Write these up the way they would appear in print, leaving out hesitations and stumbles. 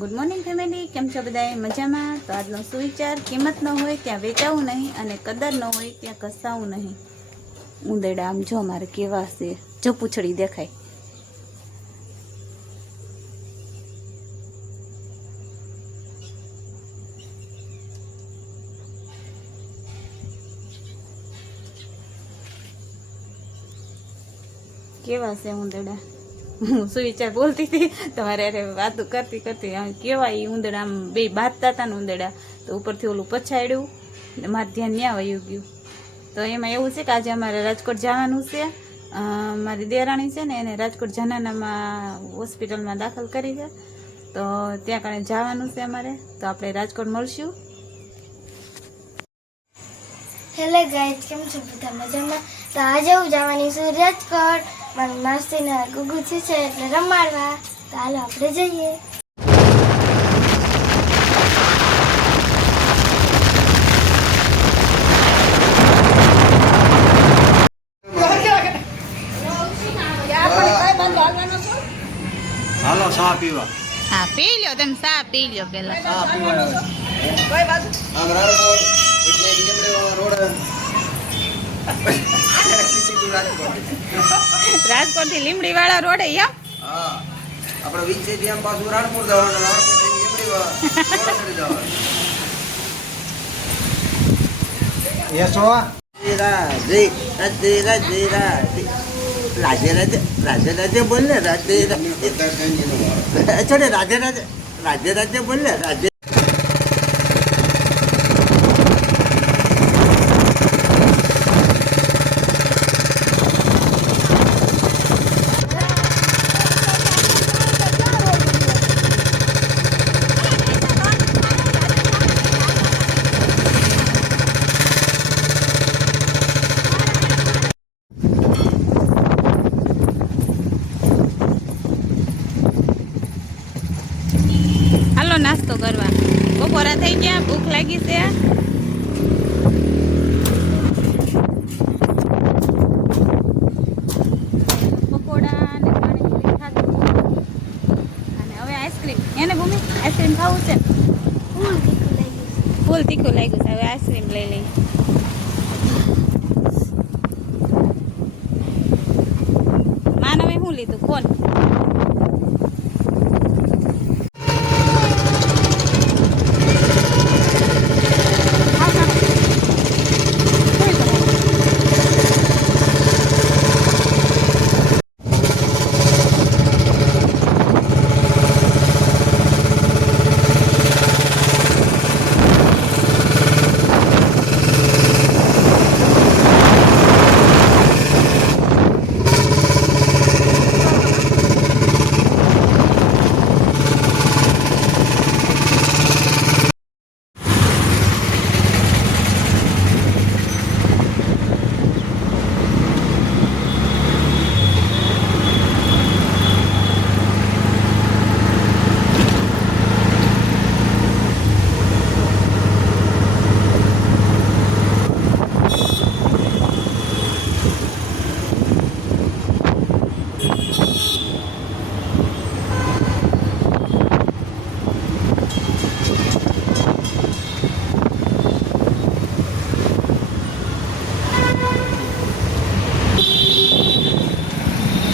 Good morning family, કેમ છો બધાએ? મજામાં? તો આજનો સુવિચાર: કિંમત ન હોય ત્યાં વેચાવું નહીં અને કદર ન હોય ત્યાં કસાવું નહીં. ઉંદેડા આમ જો અમારે કેવા છે, જો પૂંછડી દેખાય. કેવા છે ઉંદેડા? હું સુવિચાર બોલતી હતી તમારે અરે વાતો કરતી કરતી આમ કેવા એ ઉંદરડા આમ બે બાંધતા હતા ને ઉંદરડા, તો ઉપરથી ઓલું પછાડ્યું ને મારું ધ્યાન ન્યા વયું ગયું. તો એમાં એવું છે કે આજે અમારે રાજકોટ જવાનું છે. મારી દેરાણી છે ને એને રાજકોટ જનાનામાં હોસ્પિટલમાં દાખલ કરી છે, તો ત્યાં કારણે જવાનું છે અમારે. તો આપણે રાજકોટ મળશું. હેલો ગાઈસ, કેમ છો બધા? મજામાં? તો આજે હું જવાની છું રાજકોટ. મારી માસીને ગુગુ છે એટલે રમાડવા. તો હાલો આપણે જઈએ. હાલો ચા પીવા. હા, પી લ્યો, તમે ચા પી લ્યો પેલા. ચા પીવા આમ રાજકોટ એટલે લીમડે રોડ રાજકોટ થી લીમડી વાળા રોડે એમ? હા, આપણે વિચે થી આમ પાછું રાણપુર જવાનું, રાણપુર થી લીમડી રોડ જવાનું. યસો રાધે રાધે રાધે રાધે રાધે રાધે રાધે રાધે બોલ ને. રાધે રાધે રાધે રાધે રાધે બોલ ને. રાધે હાલો નાસ્તો કરવા. બપોરા થઈ ગયા, ભૂખ લાગી છે. પકોડા ને પાણીપુરી ખાધું અને હવે આઈસ્ક્રીમ. એને ભૂમિ આઈસ્ક્રીમ ખાવું છે? ફૂલ તીખું લાગ્યું છે. હવે આઈસ્ક્રીમ લઈ લઈએ. માનવે શું લીધું? ફોન.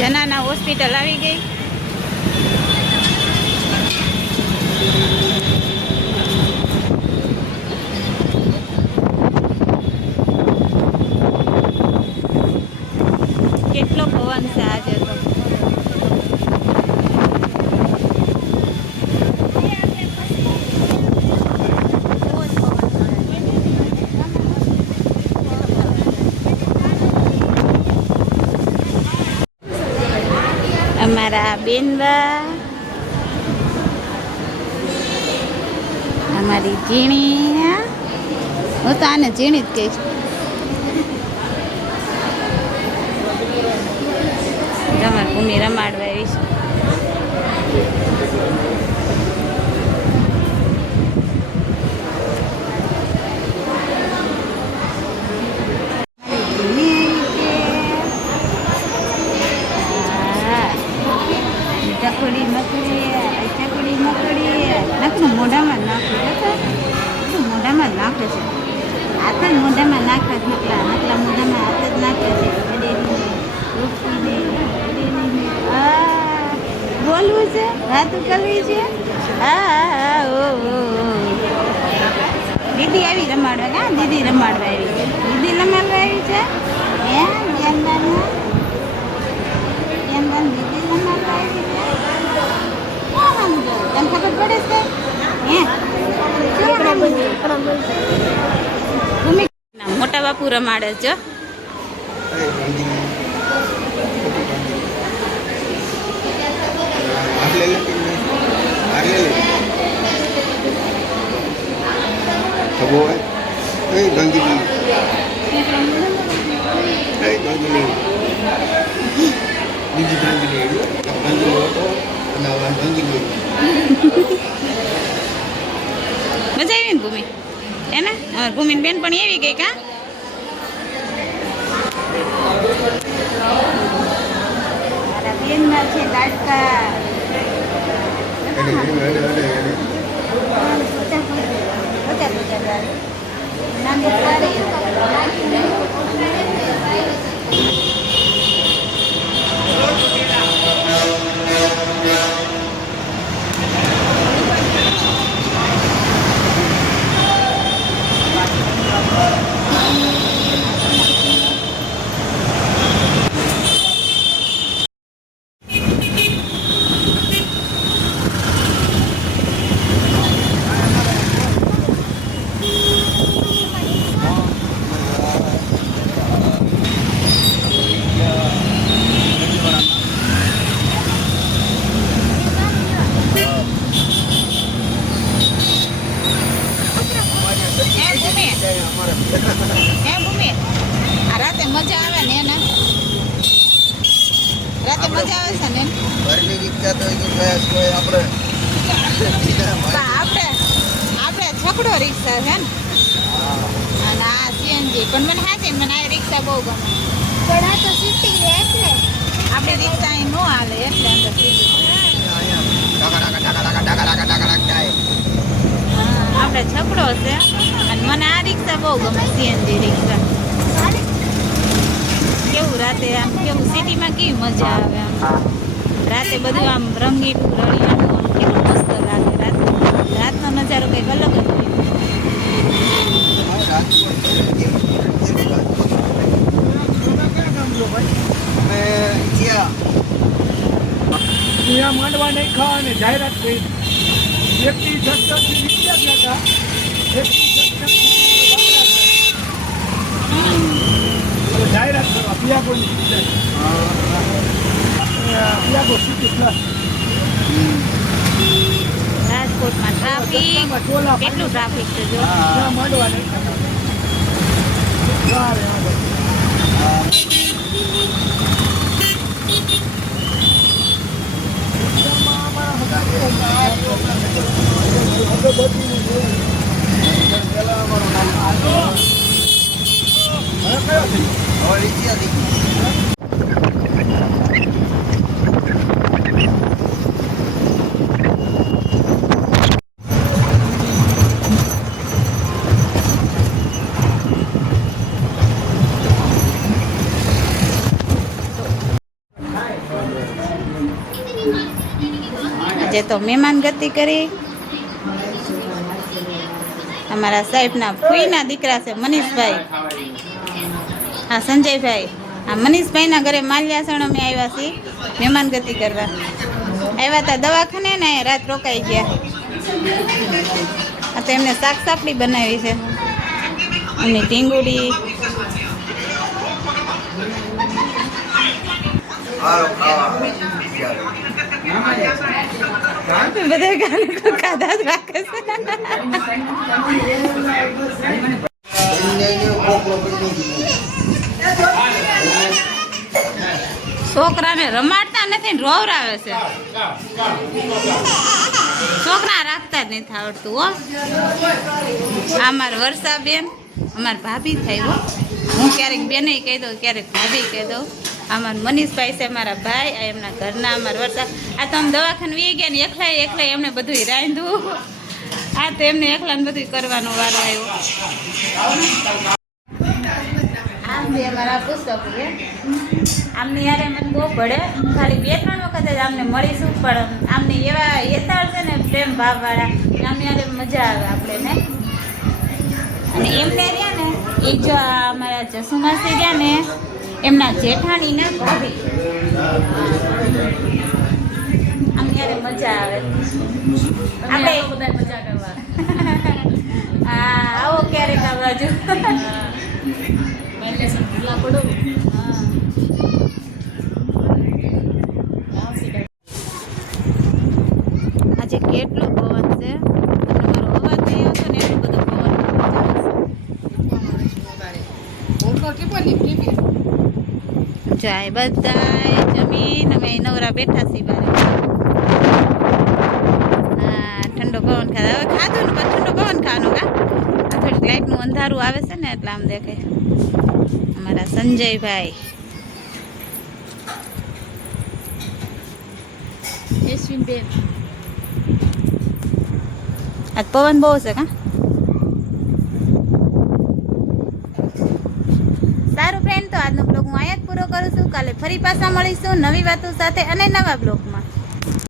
જનાના હોસ્પિટલ આવી ગઈ. કેટલો પવન છે આજે તો. અમારા બેનબા, અમારી ઝીણી. હું તો આને ઝીણી જ કહીશ. તમારી ભૂમિ રમાડવા આવીશ. ચકડી મકડી, ચકડી મકડી. નાખું બધું મોઢામાં જ નાખે છે. હાથ જ મોઢામાં નાખે છે. નકલા મોઢામાં હાથ જ નાખે છે. બોલવું છે, વાતું કરવી છે. હા ઓ દીદી આવી રમાડવા. હા દીદી રમાડવા આવી છે. દીદી રમાડવા આવી છે. હે ધ્યાન દીદી રમાડવા આવી છે. તને ખબર પડે છે? હે મોટા બાપુ રમાડે છે. મજા આવી ને ભૂમિ એને ભૂમિની બેન પણ એવી ગઈ કા મારા બેનમાં છે લાડકા રાતે મજા આવે ને એને રાતે મજા આવે છે ને ઘરની રિક્ષા તો આપણે આપણે છકડો રિક્ષા છે ને અને આ સીએનજી પણ મને હાચે મને આ રિક્ષા બહુ ગમે પણ આ તો સિટી છે એટલે આપણે રિક્ષા અહીં નો હાલે એટલે અંદર આપણે છકડો છે અને મને આ રિક્ષા બહુ ગમે સીએનજી રિક્ષા કેવું રાતે આમ કેવું સિટીમાં કેવી મજા આવે આમ રાતે બધું આમ રંગીલું રળિયાળું આમ કેવું મસ્ત લાગે રાતનો નજારો કંઈક અલગ જ હોય ત્યાં માંડવા નહીં ખાવાની જાહેરાત કરી વ્યક્તિ સત્સંગથી નીકળ્યા જ નતા વ્યક્તિ સત્સંગથી જાહેરાત કરવા પિયાગોની પિયાગો સિટી પ્લસ રાજકોટમાં ટ્રાફિક કેટલું ટ્રાફિક છે જો ત્યાં માંડવા નહીં આજે તો મહેમાન ગતિ કરી અમારા સાહેબના ફૂઈના દીકરા છે મનીષભાઈ હા સંજયભાઈ આ મનીષભાઈના ઘરે માલ્યાસણ અમે આવ્યા છીએ મહેમાન ગતિ કરવા આવ્યા હતા દવાખાને ને રાત રોકાઈ ગયા આ તો એમને શાક સાપડી બનાવી છે એમની ટીંગુડી બધા ગાને ખાધા જ રાખે છે છોકરાને રમાડતા નથી ને રોવરાવે છે છોકરા રાખતા જ નથી આવડતું હો અમાર વર્ષાબેન અમાર ભાભી થાય હો હું ક્યારેક બેને કહી દઉં ક્યારેક ભાભી કહી દઉં અમાર મનીષભાઈ છે મારા ભાઈ આ એમના ઘરના અમારા વર્ષા આ તો આમ દવાખાને વી ગયા ને એકલા એમને બધું રાંધવું આ તો એમને એકલાને બધું કરવાનો વારો આવ્યો. આમ બી અમારા પુસ્તક છે આમને યારે મને બહુ પડે ખાલી 2-3 વખત જ આમને મળીશું પણ આમને એવા યથાર્થ છે ને પ્રેમ ભાવવાળા આમને યારે મજા આવે આપણે ને. અને એમને રહ્યા ને એ જો આ અમારા જસુમાસી રહ્યા ને એમના જેઠાણીના ભાભી આમને યારે મજા આવે આપણે બધા મજા કરવા. હા આવો ક્યારેક આ બાજુ. આજે કેટલો પવન છે મારો અવાજ નહીં આવતો ને એટલું બધું પવન. જાય બધા જમીન અમે નવરા બેઠા છીએ બારે. હા ઠંડો પવન ખાધો હવે ખાધું ને પછી ઠંડો પવન ખાવાનો કા થોડીક લાઈટનું અંધારું આવે છે ને એટલે આમ દેખાય. અમારા સંજયભાઈ યશવીનબેન આજ પવન બહુ છે કા. સારું ફ્રેન્ડ તો આજનો બ્લોગ હું અહીંયા જ પૂરો કરું છું. કાલે ફરી પાછા મળીશું નવી વાતો સાથે અને નવા બ્લોગમાં.